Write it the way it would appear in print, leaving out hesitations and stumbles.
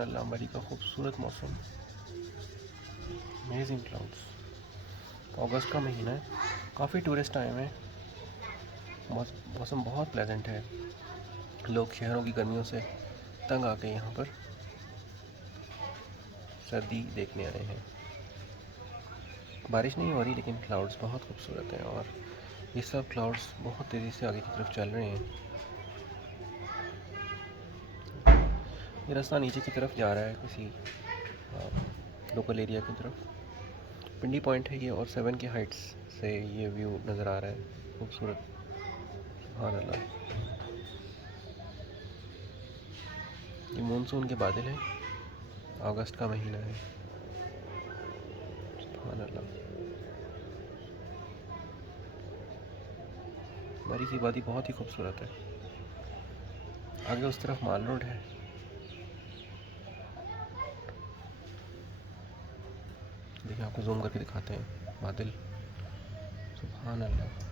सुभान अल्लाह, मरी का खूबसूरत मौसम, अमेजिंग क्लाउड्स। अगस्त का महीना है, काफ़ी टूरिस्ट आए हुए हैं, मौसम बहुत प्लेजेंट है। लोग शहरों की गर्मियों से तंग आके यहाँ पर सर्दी देखने आए हैं। बारिश नहीं हो रही लेकिन क्लाउड्स बहुत खूबसूरत हैं और ये सब क्लाउड्स बहुत तेज़ी से आगे की तरफ चल रहे हैं। ये रास्ता नीचे की तरफ जा रहा है किसी लोकल एरिया की तरफ। पिंडी पॉइंट है ये और 7 की हाइट्स से ये व्यू नज़र आ रहा है खूबसूरत। सुभान अल्लाह, ये मानसून के बादल हैं, अगस्त का महीना है। सुभान अल्लाह, मरी की वादी बहुत ही खूबसूरत है। आगे उस तरफ माल रोड है। देखिए आपको जूम करके दिखाते हैं बादल। सुभान अल्लाह।